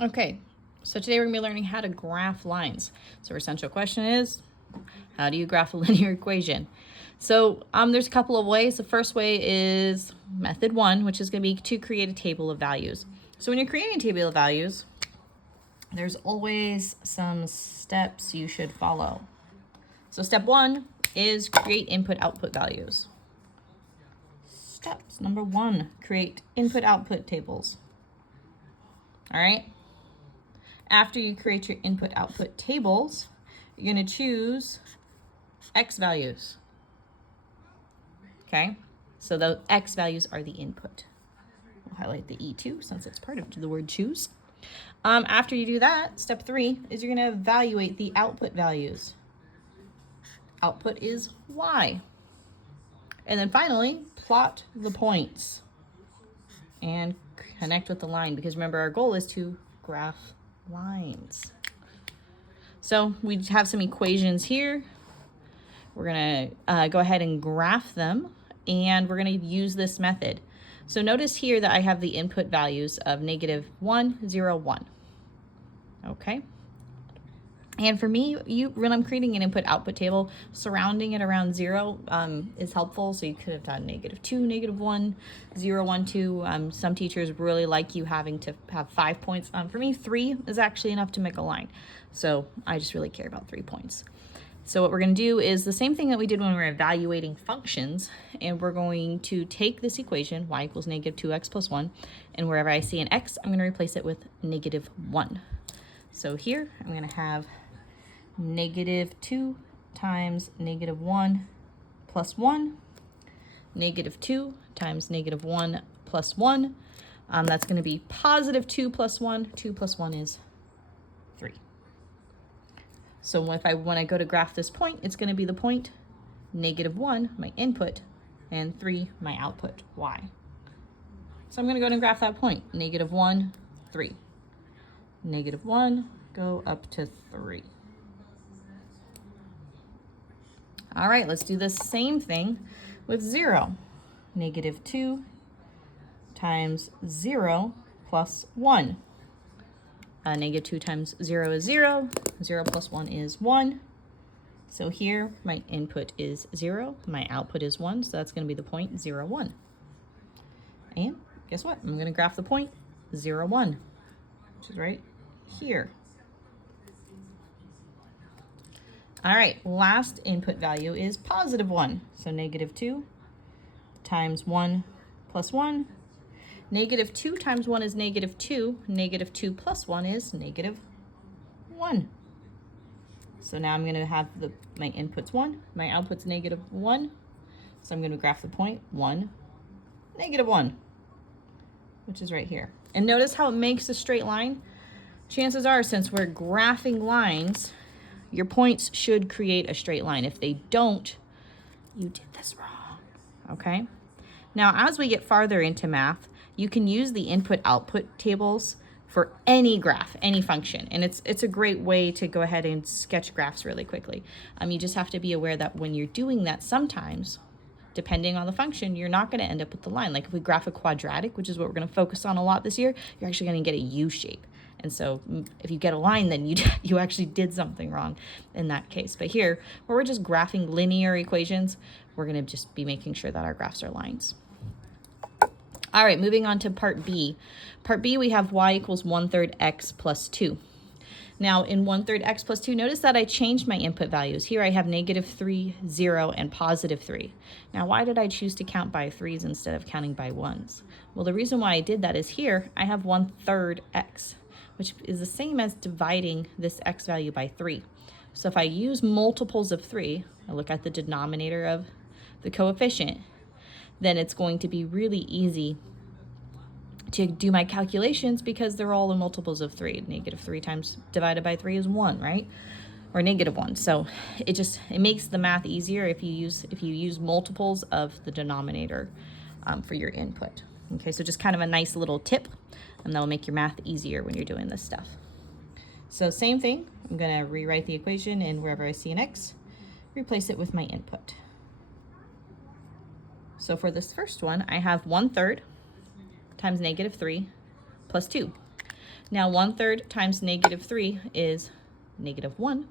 Okay, so today we're going to be learning how to graph lines. So our essential question is, how do you graph a linear equation? So there's a couple of ways. The first way is method one, which is going to be to create a table of values. So when you're creating a table of values, there's always some steps you should follow. So step one is create input-output values. Steps number one, create input-output tables. All right. After you create your input-output tables, you're going to choose X values. Okay, so the X values are the input. We'll highlight the E2 since it's part of the word choose. After you do that, step three is you're going to evaluate the output values. Output is Y. And then finally, plot the points and connect with the line, because remember our goal is to graph lines. So we have some equations here. We're going to go ahead and graph them, and we're going to use this method. So notice here that I have the input values of -1, 0, 1. Okay. And for me, when I'm creating an input-output table, surrounding it around 0 is helpful. So you could have done -2, -1, 0, 1, 2. Some teachers really like you having to have 5 points. For me, 3 is actually enough to make a line. So I just really care about 3 points. So what we're going to do is the same thing that we did when we were evaluating functions, and we're going to take this equation, y equals -2x plus 1, and wherever I see an x, I'm going to replace it with -1. So here, I'm going to have -2 times -1 plus 1, -2 times -1 plus 1. That's going to be +2 plus 1. 2 plus 1 is 3. So when I go to graph this point, it's going to be the point -1, my input, and 3, my output, y. So I'm going to go ahead and graph that point, -1, 3. -1, go up to 3. All right, let's do the same thing with 0. -2 times 0 plus 1. -2 times 0 is 0. 0 plus 1 is 1. So here, my input is 0. My output is 1. So that's going to be the point 0, 1. And guess what? I'm going to graph the point 0, 1, which is right here. All right, last input value is +1. So -2 times 1 plus 1. -2 times 1 is -2. -2 plus 1 is -1. So now I'm going to have my input's 1, my output's -1. So I'm going to graph the point 1, -1, which is right here. And notice how it makes a straight line? Chances are, since we're graphing lines, your points should create a straight line. If they don't, you did this wrong, okay? Now, as we get farther into math, you can use the input-output tables for any graph, any function. And it's a great way to go ahead and sketch graphs really quickly. You just have to be aware that when you're doing that, sometimes, depending on the function, you're not going to end up with the line. Like if we graph a quadratic, which is what we're going to focus on a lot this year, you're actually going to get a U shape. And so if you get a line, then you actually did something wrong in that case. But here, where we're just graphing linear equations, we're going to just be making sure that our graphs are lines. All right, moving on to part B. Part B, we have y equals 1/3 x plus 2. Now, in 1/3 x plus 2, notice that I changed my input values. Here I have -3, 0, and +3. Now, why did I choose to count by 3s instead of counting by 1s? Well, the reason why I did that is here I have 1/3 x, which is the same as dividing this x value by 3. So if I use multiples of 3, I look at the denominator of the coefficient, then it's going to be really easy to do my calculations because they're all in multiples of 3. -3 times divided by 3 is 1, right? Or -1. So it makes the math easier if you use multiples of the denominator for your input. Okay, so just kind of a nice little tip, and that'll make your math easier when you're doing this stuff. So same thing, I'm going to rewrite the equation, and wherever I see an x, replace it with my input. So for this first one, I have 1/3 times -3 plus 2. Now 1/3 times -3 is -1,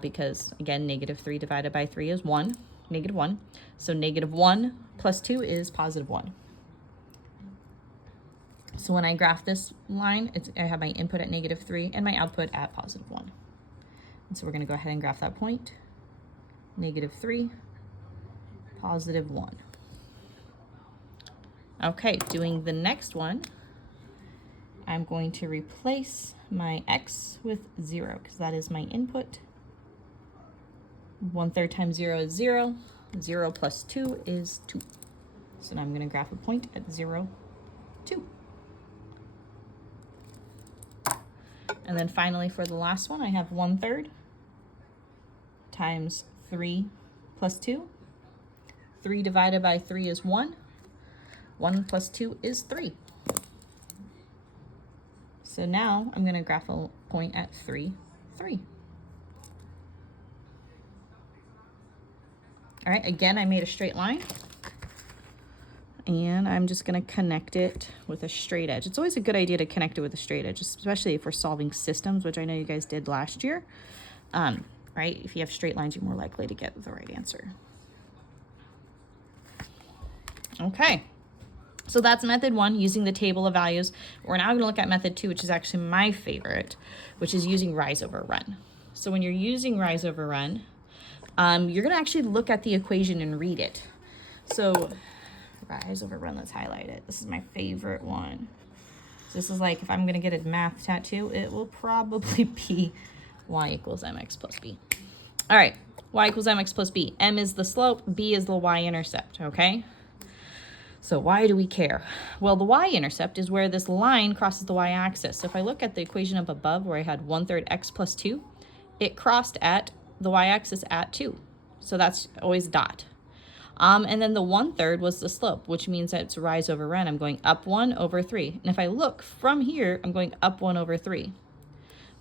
because again, -3 divided by 3 is 1, -1. So -1 plus 2 is +1. So when I graph this line, I have my input at -3 and my output at +1. And so we're going to go ahead and graph that point. -3, +1. Okay, doing the next one, I'm going to replace my x with 0 because that is my input. 1/3 times 0 is 0. 0 plus 2 is 2. So now I'm going to graph a point at 0, 2. And then finally for the last one, I have 1/3 times 3 plus 2. 3 divided by 3 is 1. 1 plus 2 is 3. So now I'm going to graph a point at 3, 3. All right, again, I made a straight line. And I'm just going to connect it with a straight edge. It's always a good idea to connect it with a straight edge, especially if we're solving systems, which I know you guys did last year. Right? If you have straight lines, you're more likely to get the right answer. Okay. So that's method 1, using the table of values. We're now going to look at method 2, which is actually my favorite, which is using rise over run. So when you're using rise over run, you're going to actually look at the equation and read it. So rise over run, let's highlight it. This is my favorite one. So this is like, if I'm going to get a math tattoo, it will probably be y equals mx plus b. All right, y equals mx plus b. M is the slope, b is the y-intercept, okay? So why do we care? Well, the y-intercept is where this line crosses the y-axis. So if I look at the equation up above where I had 1/3 x plus 2, it crossed at the y-axis at 2. So that's always dot. And then the 1/3 was the slope, which means that it's rise over run. I'm going up 1 over 3. And if I look from here, I'm going up 1 over 3.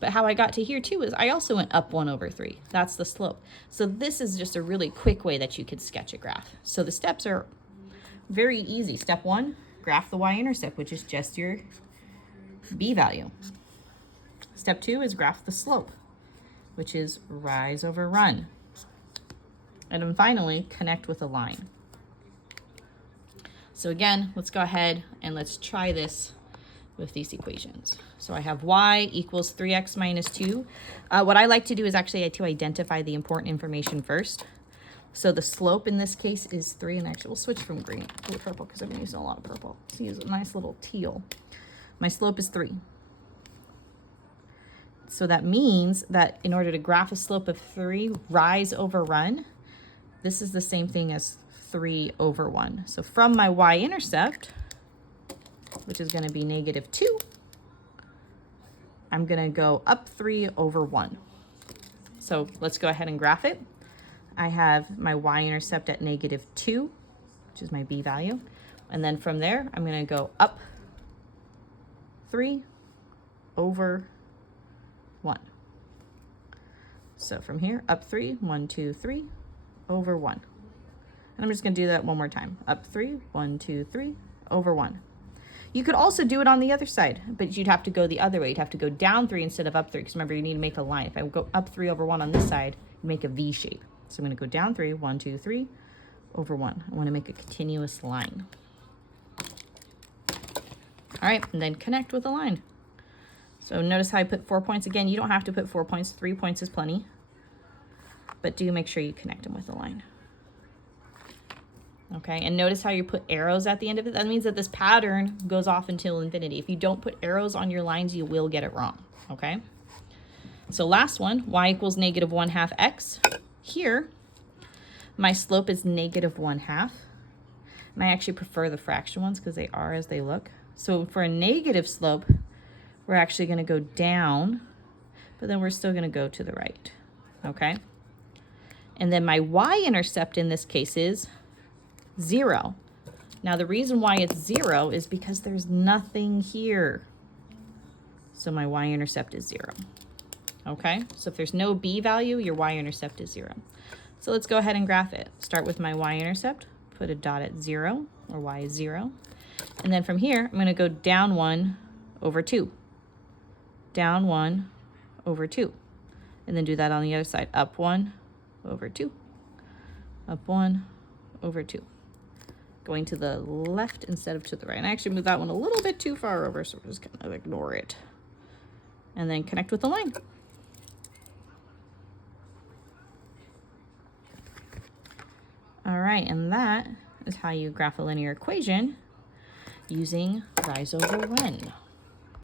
But how I got to here too is I also went up 1 over 3. That's the slope. So this is just a really quick way that you could sketch a graph. So the steps are very easy. Step 1, graph the y-intercept, which is just your b value. Step 2 is graph the slope, which is rise over run. And then finally, connect with a line. So again, let's go ahead and let's try this with these equations. So I have y equals 3x minus 2. What I like to do is actually to identify the important information first. So the slope in this case is 3, and actually we'll switch from green to purple because I've been using a lot of purple. Let's use a nice little teal. My slope is 3. So that means that in order to graph a slope of 3, rise over run, this is the same thing as 3 over 1. So from my y-intercept, which is going to be -2, I'm going to go up 3 over 1. So let's go ahead and graph it. I have my y-intercept at -2, which is my b value. And then from there, I'm going to go up 3 over 1. So from here, up 3, 1, 2, 3, over 1. And I'm just going to do that one more time. Up 3, 1, 2, 3, over 1. You could also do it on the other side, but you'd have to go the other way. You'd have to go down 3 instead of up 3, because remember, you need to make a line. If I go up 3 over 1 on this side, you make a V shape. So I'm going to go down 3, 1, 2, 3, over 1. I want to make a continuous line. All right, and then connect with a line. So notice how I put 4 points. Again, you don't have to put 4 points. 3 points is plenty. But do make sure you connect them with a line. Okay, and notice how you put arrows at the end of it. That means that this pattern goes off until infinity. If you don't put arrows on your lines, you will get it wrong, okay? So last one, y equals -1/2 x. Here, my slope is -1/2. And I actually prefer the fraction ones because they are as they look. So for a negative slope, we're actually going to go down, but then we're still going to go to the right, okay? And then my y-intercept in this case is 0. Now the reason why it's 0 is because there's nothing here. So my y-intercept is 0. Okay, so if there's no b value, your y-intercept is 0. So let's go ahead and graph it. Start with my y-intercept, put a dot at 0, or y is 0. And then from here, I'm going to go down 1 over 2. Down 1 over 2. And then do that on the other side. Up 1 over 2. Up 1 over 2. Going to the left instead of to the right. And I actually moved that one a little bit too far over, so we're just going to ignore it. And then connect with the line. All right, and that is how you graph a linear equation using Rhizover Ren.